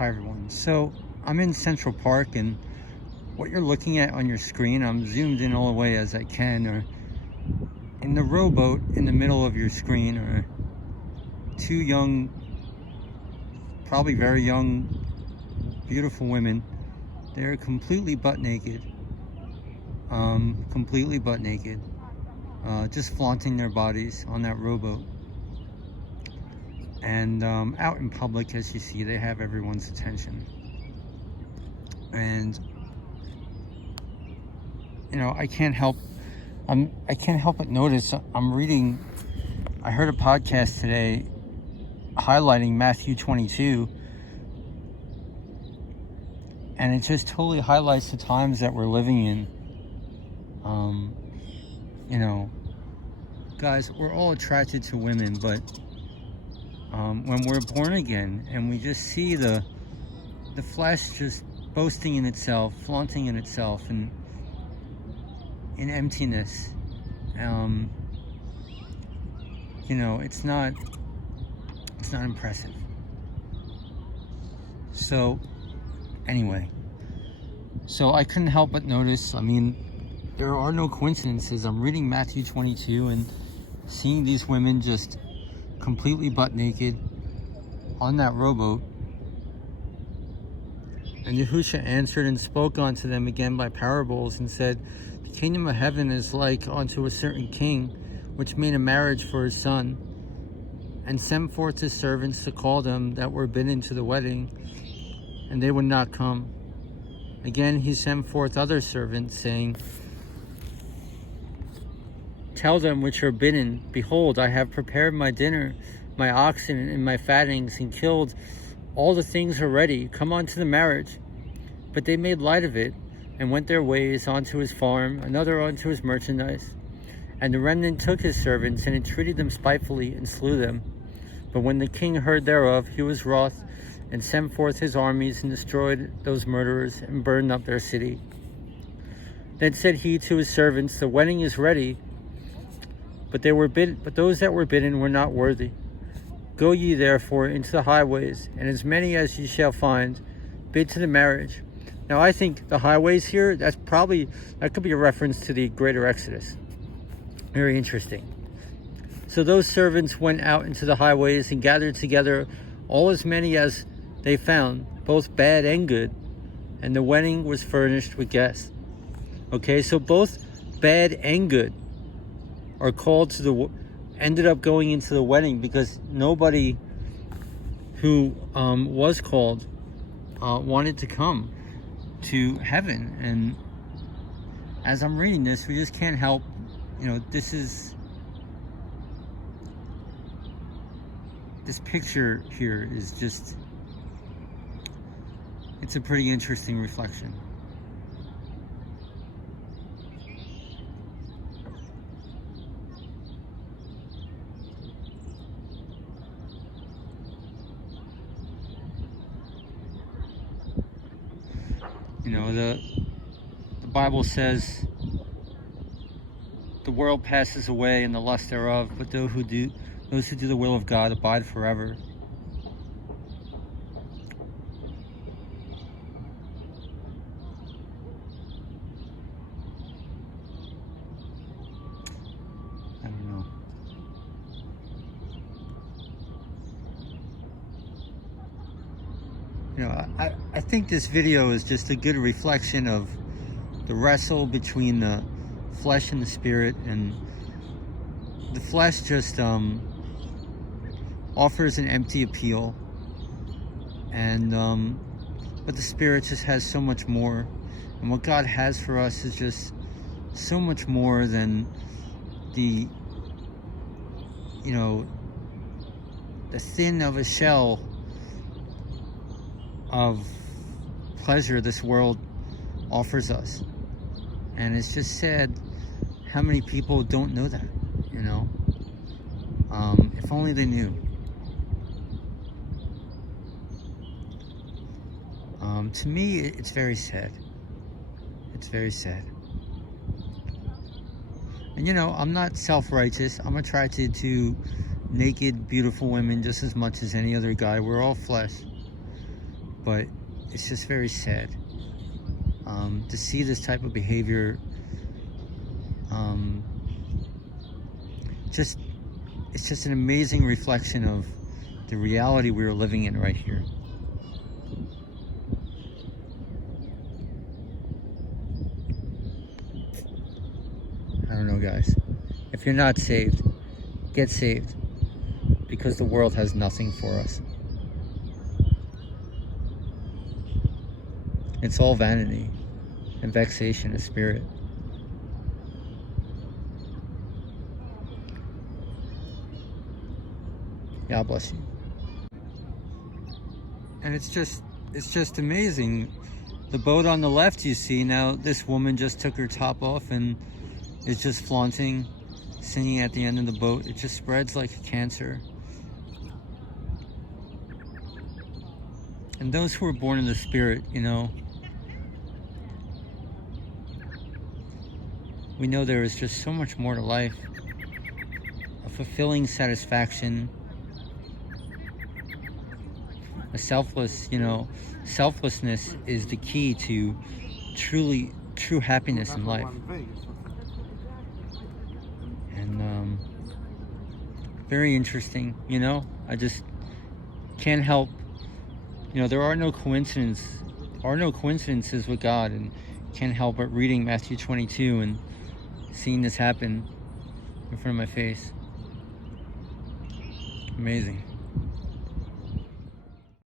Hi everyone. So I'm in Central Park, and what you're looking at on your screen, I'm zoomed in all the way as I can, or in the rowboat in the middle of your screen are two young, probably very young, beautiful women. They're completely butt naked, just flaunting their bodies on that rowboat. And out in public, as you see, they have everyone's attention. And you know, I can't help but notice. I heard a podcast today highlighting Matthew 22, and it just totally highlights the times that we're living in. You know, guys, we're all attracted to women, but when we're born again and we just see the flesh just boasting in itself, flaunting in itself, and in emptiness, you know, it's not impressive. So anyway, so I couldn't help but notice, I mean, there are no coincidences. I'm reading Matthew 22 and seeing these women just completely butt naked on that rowboat. And Yahusha answered and spoke unto them again by parables, and said, the kingdom of heaven is like unto a certain king, which made a marriage for his son, and sent forth his servants to call them that were bidden to the wedding, and they would not come. Again he sent forth other servants, saying, tell them which are bidden, behold, I have prepared my dinner, my oxen and my fattings, and killed all the things are ready. Come on to the marriage. But they made light of it, and went their ways unto his farm, another unto his merchandise. And the remnant took his servants, and entreated them spitefully, and slew them. But when the king heard thereof, he was wroth, and sent forth his armies, and destroyed those murderers, and burned up their city. Then said he to his servants, the wedding is ready, but those that were bidden were not worthy. Go ye therefore into the highways, and as many as ye shall find, bid to the marriage. Now I think the highways here, that could be a reference to the greater Exodus. Very interesting. So those servants went out into the highways and gathered together all as many as they found, both bad and good, and the wedding was furnished with guests. Okay, so both bad and good are called ended up going into the wedding, because nobody who was called wanted to come to heaven. And as I'm reading this, we just can't help, you know, this picture here is just, it's a pretty interesting reflection. You know, the Bible says the world passes away and the lust thereof, but those who do the will of God abide forever. I don't know. You know, I think this video is just a good reflection of the wrestle between the flesh and the spirit. And the flesh just offers an empty appeal, and but the spirit just has so much more. And what God has for us is just so much more than the, you know, the thin of a shell of pleasure this world offers us. And it's just sad how many people don't know that, you know. If only they knew. To me, it's very sad. It's very sad. And you know, I'm not self-righteous. I'm attracted to naked, beautiful women just as much as any other guy. We're all flesh. but it's just very sad to see this type of behavior. It's just an amazing reflection of the reality we are living in right here. I don't know, guys. If you're not saved, get saved, because the world has nothing for us. It's all vanity and vexation of spirit. God bless you. And it's just amazing. The boat on the left, you see now, this woman just took her top off and is just flaunting, singing at the end of the boat. It just spreads like a cancer. And those who are born in the spirit, you know, we know there is just so much more to life. A fulfilling satisfaction. A selflessness is the key to true happiness in life. And very interesting, you know. I just can't help, you know, there are no coincidences with God, and can't help but reading Matthew 22 and seeing this happen in front of my face. Amazing.